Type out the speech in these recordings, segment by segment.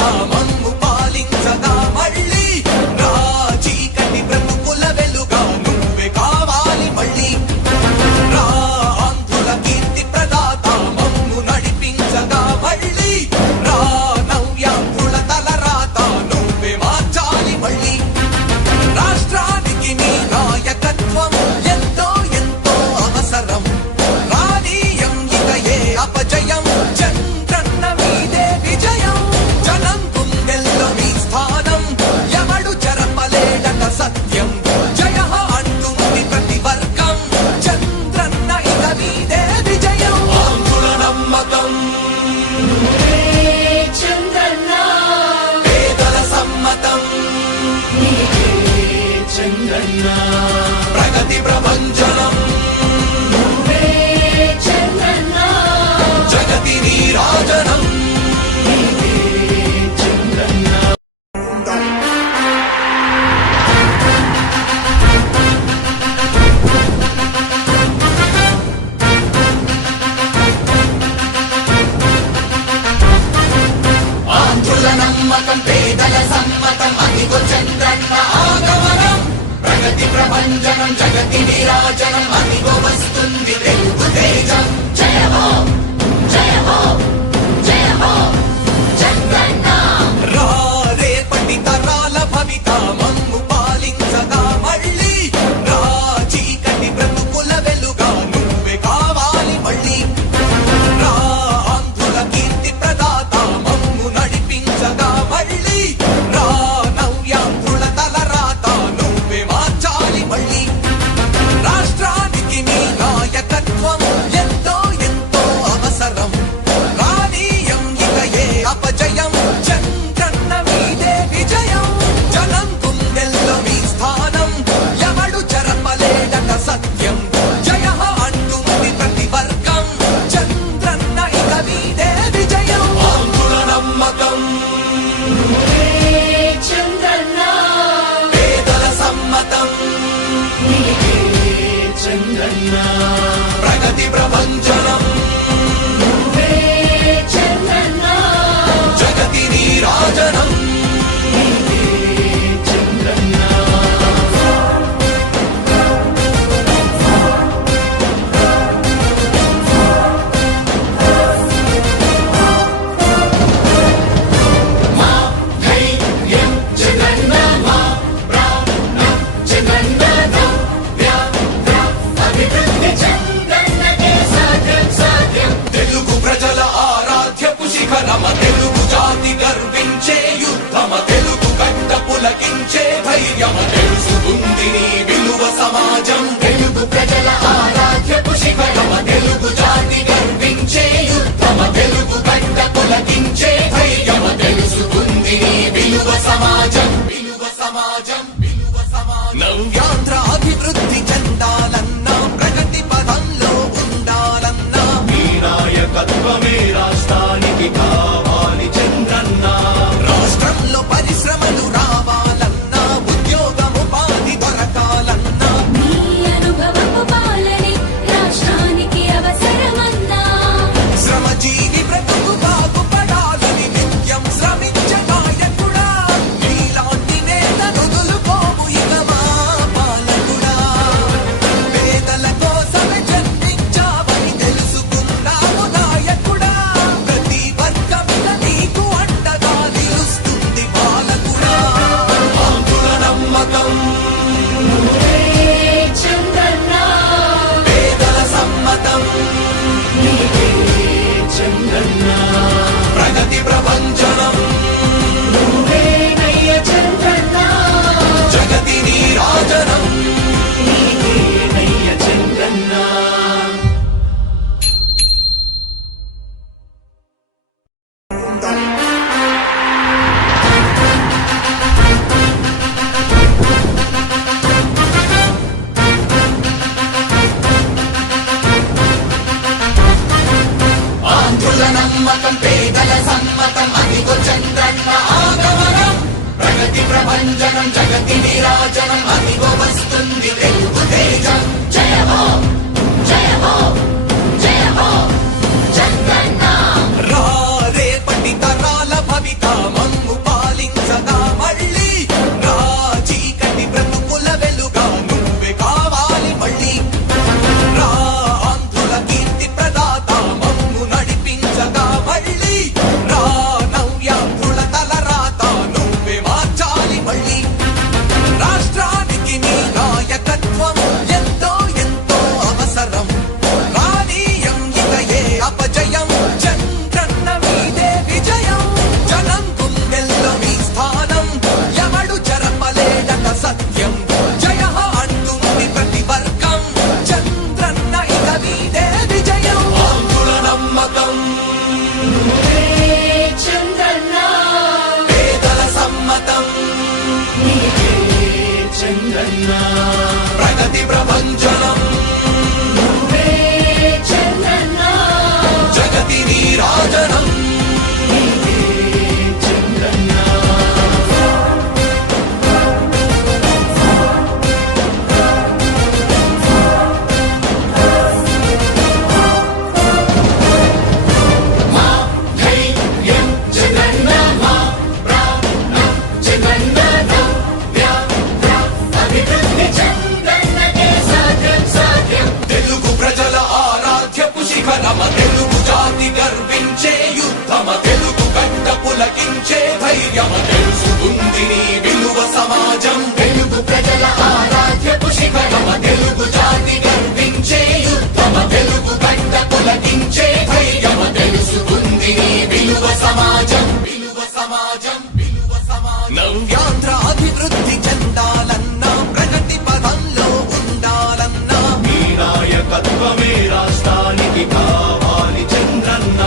భవిత మమ్ము పాలించగా మళ్ళీ రా చీకటి బ్రతుకుల వెలుగా నువ్వే కావాలి మళ్ళీ రా ఆంధ్రుల కీర్తి ప్రదాత మమ్ము నడిపించగా మళ్ళీ రా నవ్యాంధ్రుల తలరాత నువ్వే మార్చాలి మళ్ళీ రాష్ట్రానికి నీ నాయకత్వం ఎంతో ఎంతో అవసరం రానీయం ఇక ఏ అపజయం చంద్రన్న మీదే విజయం జనం గుండెల్లో మీ స్థానం ఎవడు చెరపలేడట సత్యం జయ అంటుంది ప్రతి వర్గం చంద్రన్న ఇక మీదే విజయం ఆంధ్రుల నమ్మకం చంద్రన్న పేదల సమ్మతం చంద్రన్న ప్రగతి ప్రభంజనం చంద్రన్న జగతి నీరాజనం చంద్రన్న ఆంధ్రుల నమ్మకం పేదల సమ్మతం అదిగో చంద్రన్న ఆగమనం ప్రగతి ప్రభంజనం జగతి నీరాజనం అదిగో వస్తుంది తెలుగు తేజం జయ హో జయ హో జయ హో చంద్రన్న రా రేపటి తరాల భవిత మమ్ము పాలించగా మళ్ళీ రా చీకటి బ్రతుకుల వెలుగా నువ్వే కావాలి మళ్ళీ రా ఆంధ్రుల కీర్తి ప్రదాత మమ్ము నడిపించగా మళ్ళీ రా నవ్యాంధ్రుల తలరాత నువ్వే మార్చాలి మళ్ళీ రాష్ట్రానికి నీ నాయకత్వం ఎంతో ఎంతో అవసరం రానీయం ఇక ఏ అపజయం చంద్రన్న మీదే విజయం జనం గుండెల్లో మీ స్థానం ఎవడు చెరపలేడట సత్యం జయ అంటుంది ప్రతి వర్గం చంద్రన్న ఇక మీదే విజయం ఆంధ్రుల నమ్మకం చంద్రన్న పేదల సమ్మతం చంద్రన్న ప్రగతి ప్రభంజనం చంద్రన్న జగతి నీరాజనం చంద్రన్న మా ధైర్యం చంద్రన్న మా ప్రాణం చంద్రన్న నవ్య అభివృద్ధి చంద్రన్నకే సాధ్యం సాధ్యం తెలుగు ప్రజల ఆరాధ్యపు శిఖరమ తెలుగు జాతి గర్వించే యుద్ధమ తెలుగు గడ్డ పులకించే ధైర్యమ తెలుసుకుంది నీ విలువ సమాజం తెలుగు ప్రజల ఆరాధ్యపు శిఖరమ తెలుగు జాతి గర్వించే యుద్ధమ తెలుగు గడ్డ పులకించే ధైర్యమ తెలుసుకుంది నీ విలువ సమాజం విలువ సమాజం విలువ సమాజం నవ్యాంధ్ర అభివృద్ధి చెందాలన్నా ప్రగతి పదంలో ఉండాలన్నా నీ నాయకత్వమే రాష్ట్రానికి కావాలి చంద్రన్న రాష్ట్రంలో పరిశ్రమలు రావాలన్నా ఉద్యోగముపాధి దొరకాలన్నా నీ అనుభవపు పాలనే రాష్ట్రానికి అవసరమన్నా శ్రమజీవి బ్రతుకు బాగుపడాలని నిత్యం శ్రమించే నాయకుడా నీలాంటి నేత నుదులుకోవు ఇక మా పాలకుడా పేదల కోసమే జన్మించావని తెలుసుకున్నావు నాయకుడా ప్రతి వర్గమిద నీకు అండగా నిలుస్తుంది పాలకుడా ఆంధ్రుల నమ్మకం చంద్రన్న పేదల సమ్మతం చంద్రన్న ప్రగతి ప్రభంజనం నువ్వేనయ్య చంద్రన్న జగతి నీరాజనం నీకేనయ్య చంద్రన్న ఆంధ్రుల నమ్మకం పేదల సమ్మతం అదిగో చంద్రన్న ఆగమనం ప్రగతి ప్రభంజనం జగతి నీరాజనం అదిగో వస్తుంది తెలుగు తేజం జయ హో జయ హో జయ హో చంద్రన్న రా రేపటి తరాల భవిత మమ్ము ప్రభంజనం నువ్వే చంద్రన్న జగతి నీరాజనం మా ధైర్యం చంద్రన్న మా ప్రాణం చంద్రన్న నవ్య అభివృద్ధి చంద్రన్నకే సాధ్యం సాధ్యం తెలుగు ప్రజల ఆరాధ్యపు శిఖరమ తెలుగు జాతి గర్వించే యుద్ధమ తెలుగు గడ్డ పులకించే ధైర్యమ తెలుసుకుంది నీ విలువ సమాజం తెలుగు ప్రజల ఆరాధ్యపు శిఖరమ తెలుగు జాతి గర్వించే యుద్ధమ తెలుగు గడ్డ పులకించే ధైర్యమ తెలుసుకుంది నీ విలువ సమాజం విలువ సమాజం విలువ సమాజం నవ్యాంధ్ర అభివృద్ధి చెందాలన్నా ప్రగతి పదంలో ఉండాలన్నా నీ నాయకత్వమే రాష్ట్రానికి కావాలి చంద్రన్న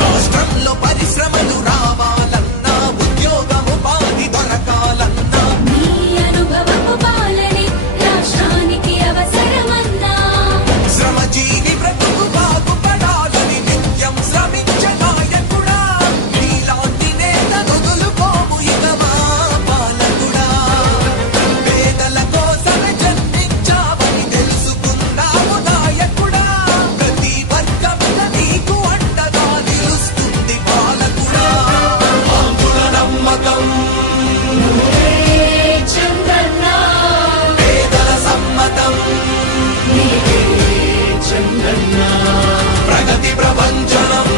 రాష్ట్రంలో పరిశ్రమలు రావాలన్నా ఉద్యోగముపాధి దొరకాలన్నా నీ అనుభవపు పాలనే రాష్ట్రానికి అవసరమన్నా శ్రమజీవి బ్రతుకు బాగుపడాలని నిత్యం శ్రమించే నాయకుడా నీలాంటి నేత వదులుకోము ఇక మా పాలకుడా పేదల కోసమే జన్మించావని తెలుసుకున్నావు నాయకుడా ప్రతి వర్గమున నీకు అండగా నిలుస్తుంది పాలకుడా ఆంధ్రుల నమ్మకం నువ్వే చంద్రన్న పేదల సమ్మతం నీవే చంద్రన్న ప్రగతి ప్రభంజనం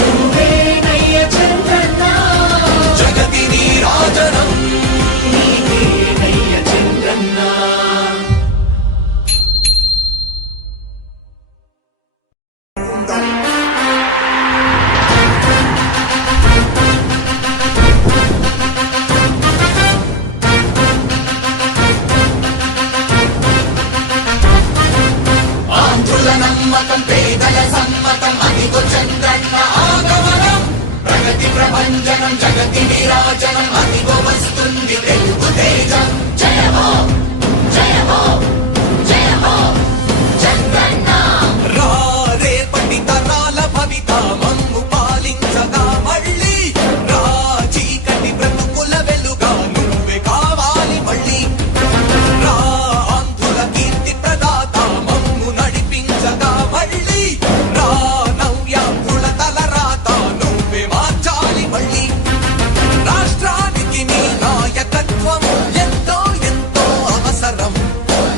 నువ్వే నయ్య చంద్రన్న జగతి నీరాజనం నయ్య చంద్రన్న ఆంధ్రుల నమ్మకం పేదల సమ్మతం అదిగో చంద్రన్న ఆగమనం ప్రగతి ప్రభంజనం జగతి నీరాజనం అదిగో వస్తుంది తెలుగు తేజం జయ హో జయ హో జయ హో చంద్రన్న రా రేపటి తరాల భవిత మమ్ము పాలించగా మళ్ళీ రా చీకటి బ్రతుకుల వెలుగా నువ్వే కావాలి మళ్ళీ రా ఆంధ్రుల కీర్తి ప్రదాత మమ్ము నడిపించగా మళ్ళీ రా నవ్యాంధ్రుల తలరాత నువ్వే మార్చాలి మళ్ళీ రాష్ట్రానికి నీ నాయకత్వం ఎంతో ఎంతో అవసరం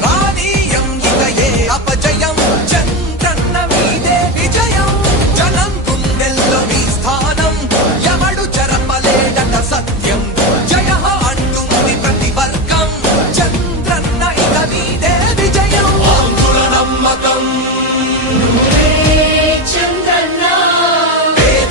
రానీయం ఇక ఏ అపజయం చంద్రన్న మీదే విజయం జనం గుండెల్లో మీ స్థానం ఎవడు చెరపలేడట సత్యం జయ అంటుంది ప్రతి వర్గం చంద్రన్న ఇక మీదే విజయం ఆంధ్రుల నమ్మకం